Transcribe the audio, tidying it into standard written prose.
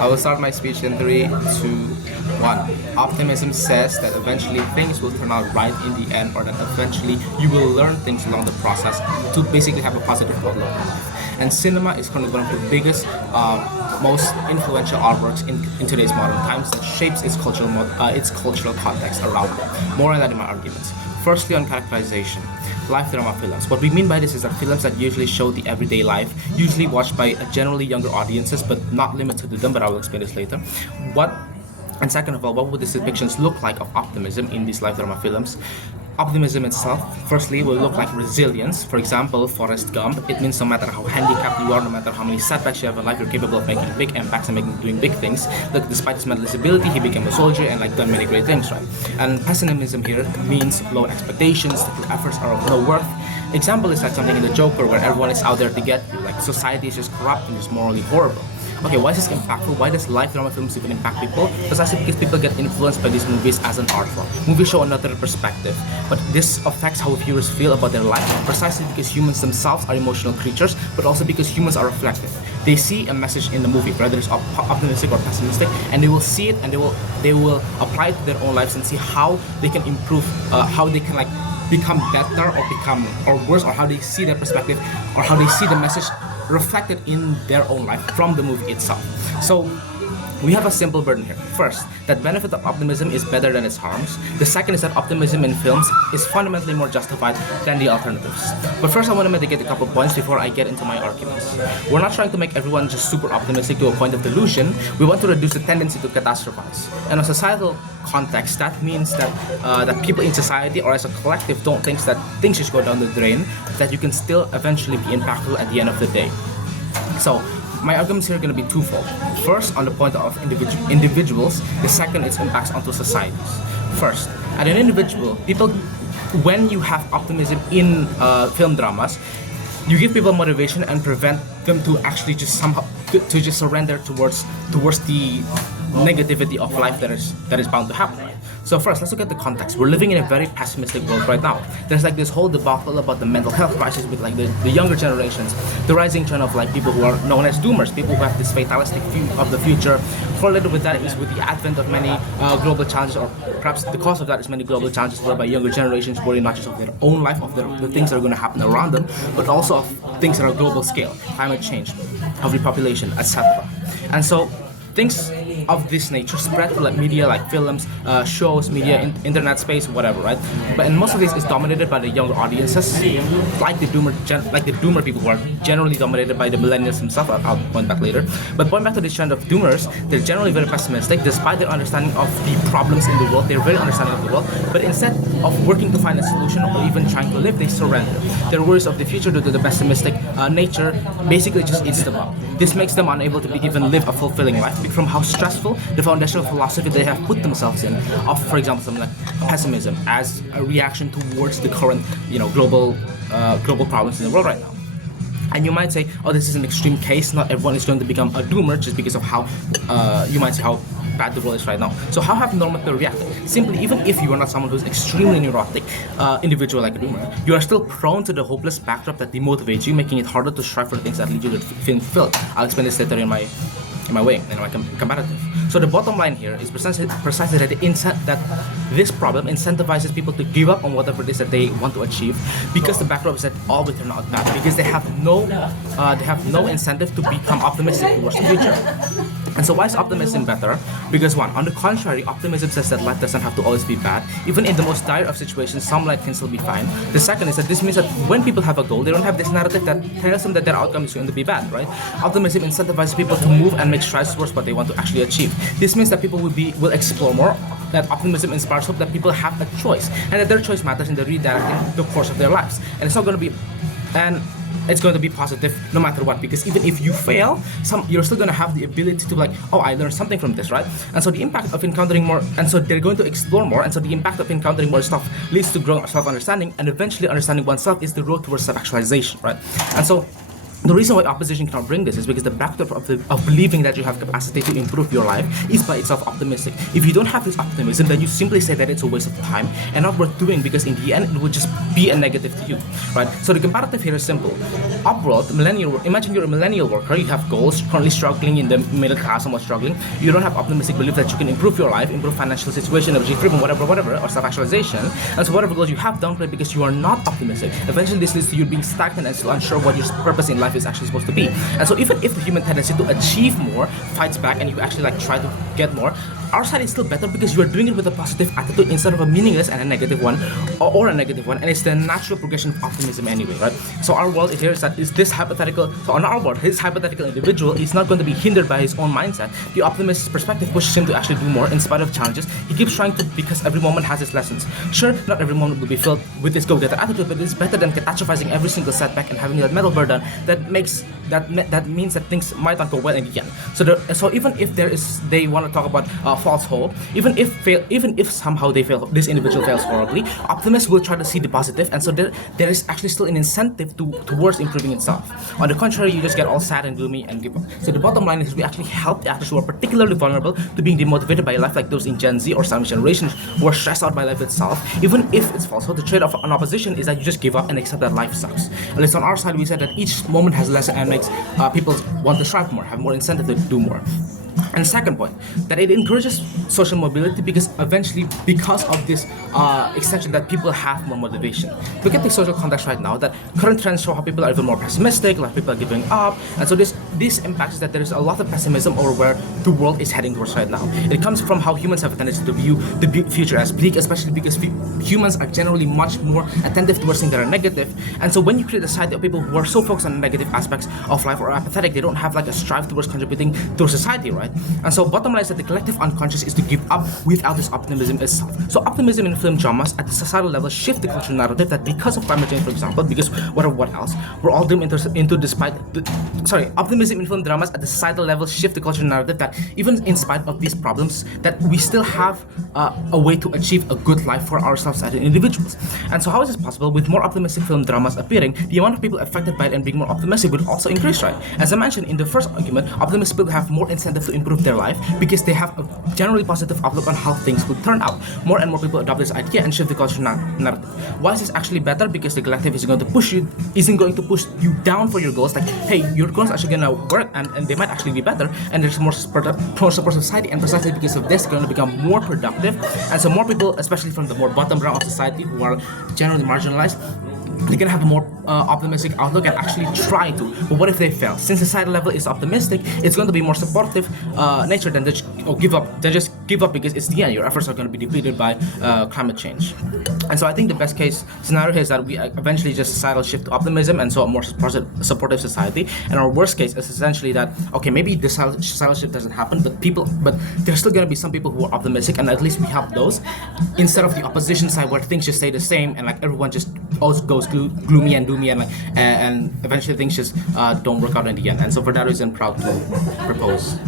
I will start my speech in three, two, one. Optimism says that eventually things will turn out right in the end, or that eventually you will learn things along the process to basically have a positive outlook on life. And cinema is currently one of the biggest, most influential artworks in today's modern times that shapes its cultural context around it. More on that in my arguments. Firstly, on characterization. Life drama films. What we mean by this is that films that usually show the everyday life, usually watched by generally younger audiences, but not limited to them, but I will explain this later. And second of all, what would these depictions look like of optimism in these life drama films? Optimism itself, firstly, will look like resilience. For example, Forrest Gump. It means no matter how handicapped you are, no matter how many setbacks you have in life, you're capable of making big impacts and doing big things. Like, despite his mental disability, he became a soldier and done many great things, right? And pessimism here means low expectations, that your efforts are of no worth. Example is like something in the Joker where everyone is out there to get you. Like, society is just corrupt and just morally horrible. Okay, why is this impactful? Why does life drama films even impact people? Precisely because people get influenced by these movies as an art form. Movies show another perspective, but this affects how viewers feel about their life, precisely because humans themselves are emotional creatures, but also because humans are reflective. They see a message in the movie, whether it's optimistic or pessimistic, and they will see it and they will apply it to their own lives and see how they can improve, how they can become better or become or worse, or how they see their perspective or how they see the message reflected in their own life from the movie itself. So we have a simple burden here. First, that benefit of optimism is better than its harms. The second is that optimism in films is fundamentally more justified than the alternatives. But first, I want to mitigate a couple points before I get into my arguments. We're not trying to make everyone just super optimistic to a point of delusion. We want to reduce the tendency to catastrophize. And in a societal context, that means that that people in society or as a collective don't think that things just go down the drain, that you can still eventually be impactful at the end of the day. So my arguments here are going to be twofold. First, on the point of individuals. The second, its impacts onto societies. First, at an individual, people, when you have optimism in film dramas, you give people motivation and prevent them to actually just somehow to just surrender towards the negativity of life that is bound to happen. Right? So first, let's look at the context. We're living in a very pessimistic world right now. There's this whole debacle about the mental health crisis with the younger generations, the rising trend of people who are known as doomers, people who have this fatalistic view of the future. Correlated with that is with the advent of many global challenges, or perhaps the cause of that is many global challenges whereby younger generations worry not just of their own life, of the things that are going to happen around them, but also of things that are global scale, climate change, of repopulation, etc. And so things of this nature spread through media, like films, shows, media, internet space, whatever, right? But and most of this is dominated by the younger audiences, like the doomer people who are generally dominated by the millennials themselves. I'll point back later. But point back to this trend of doomers, they're generally very pessimistic, despite their understanding of the problems in the world. They're very understanding of the world, but instead of working to find a solution or even trying to live, they surrender. Their worries of the future due to the pessimistic nature basically just eats them up. This makes them unable to even live a fulfilling life from how stressful the foundational philosophy they have put themselves in of, for example, something like pessimism as a reaction towards the current, global problems in the world right now. And you might say, oh, this is an extreme case. Not everyone is going to become a doomer just because of how you might say how bad the world is right now. So how have normal people reacted? Simply, even if you are not someone who's extremely neurotic individual like a doomer, you are still prone to the hopeless backdrop that demotivates you, making it harder to strive for things that lead you to feel fulfilled. I'll explain this later in my way, in my comparative. So the bottom line here is precisely that this problem incentivizes people to give up on whatever it is that they want to achieve, because the backdrop is that all will turn out bad, because they have no incentive to become optimistic towards the future. And so why is optimism better? Because one, on the contrary, optimism says that life doesn't have to always be bad. Even in the most dire of situations, some life can still be fine. The second is that this means that when people have a goal, they don't have this narrative that tells them that their outcome is going to be bad, right? Optimism incentivizes people to move and make strides towards what they want to actually achieve. This means that people will explore more, that optimism inspires hope, that people have a choice, and that their choice matters in the redirecting the course of their lives. And it's not going to be positive no matter what, because even if you fail, you're still going to have the ability to I learned something from this, right? And so the impact of encountering more, and so they're going to explore more, and so the impact of encountering more stuff leads to growing self-understanding, and eventually understanding oneself is the road towards self-actualization, right? And so The reason why opposition cannot bring this is because the backdrop of believing that you have capacity to improve your life is by itself optimistic. If you don't have this optimism, then you simply say that it's a waste of time and not worth doing, because in the end it will just be a negative to you, right? So the comparative here is simple. Upworld, imagine you're a millennial worker, you have goals, currently struggling in the middle class, somewhat struggling. You don't have optimistic belief that you can improve your life, improve financial situation, achieve freedom, whatever, or self-actualization. And so whatever goals you have, downgrade because you are not optimistic. Eventually this leads to you being stagnant and still unsure what your purpose in life is actually supposed to be. And so even if the human tendency to achieve more fights back and you actually like try to get more, our side is still better because you are doing it with a positive attitude instead of a meaningless and a negative one, or a negative one, and it's the natural progression of optimism anyway, right? So our world here is that is this hypothetical. So on our world, his hypothetical individual is not going to be hindered by his own mindset. The optimist perspective pushes him to actually do more in spite of challenges. He keeps trying to, because every moment has its lessons. Sure, not every moment will be filled with this go-getter attitude, but it's better than catastrophizing every single setback and having that mental burden that means that things might not go well in the end. So even if they want to talk about false hope, even if somehow this individual fails horribly, optimists will try to see the positive, and so there is actually still an incentive towards improving itself. On the contrary, you just get all sad and gloomy and give up. So the bottom line is we actually help the actors who are particularly vulnerable to being demotivated by life, like those in Gen Z or some generations who are stressed out by life itself. Even if it's false hope, the trade-off on opposition is that you just give up and accept that life sucks. At least on our side, we said that each moment has a lesson and makes people want to strive more, have more incentive to do more. And second point, that it encourages social mobility because eventually, because of this extension, that people have more motivation. Look at the social context right now, that current trends show how people are even more pessimistic, a lot of people are giving up, and so this impacts that there is a lot of pessimism over where the world is heading towards right now. It comes from how humans have a tendency to view the future as bleak, especially because humans are generally much more attentive towards things that are negative, and so when you create a society of people who are so focused on negative aspects of life or apathetic, they don't have like a strive towards contributing to society, right? And so bottom line is that the collective unconscious is to give up without this optimism itself. So optimism in film dramas at the societal level shift the cultural narrative that because of climate change, for example, because what else, we're all doomed into optimism in film dramas at the societal level shift the cultural narrative that even in spite of these problems, that we still have a way to achieve a good life for ourselves as individuals. And so how is this possible? With more optimistic film dramas appearing, the amount of people affected by it and being more optimistic would also increase, right? As I mentioned in the first argument, optimistic people have more incentive to improve their life because they have a generally positive outlook on how things will turn out. More and more people adopt this idea and shift the cultural narrative. Why is this actually better? Because the collective isn't going to push you down for your goals. Like, hey, your goals are actually going to work and they might actually be better, and there's more supportive society, and precisely because of this, they're going to become more productive. And so more people, especially from the more bottom round of society who are generally marginalized, they can have a more optimistic outlook and actually try to. But what if they fail? Since the societal level is optimistic, it's going to be more supportive nature than just give up. Then just give up because it's the end. Your efforts are going to be depleted by climate change. And so I think the best case scenario is that we eventually just societal shift to optimism, and so a more supportive society. And our worst case is essentially that, okay, maybe the societal shift doesn't happen, but there's still going to be some people who are optimistic, and at least we help those instead of the opposition side where things just stay the same and like everyone just also goes gloomy and doomy, and eventually things just don't work out in the end. And so for that reason, proud to propose